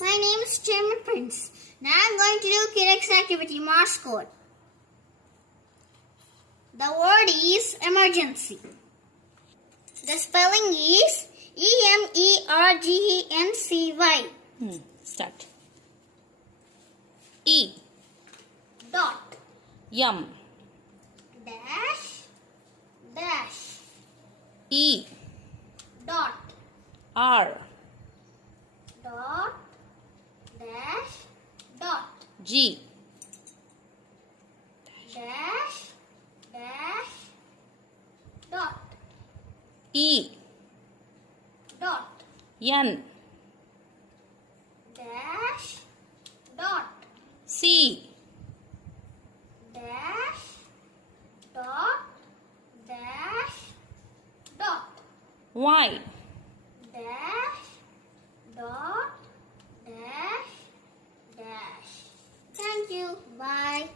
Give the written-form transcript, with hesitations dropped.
My name is Chairman Prince. Now I'm going to do Kidex activity Morse code. The word is emergency. The spelling is EMERGENCY. Start. E. Dot. M. Dash. Dash. E. Dot. R. Dot. Dash. Dot. G. Dash. Dash. Dot. E. Dot. N. Dash. Dot. C. Dash. Dot. Dash. Dot. Y. Dash. Dot. Dash. Dash. Thank you. Bye.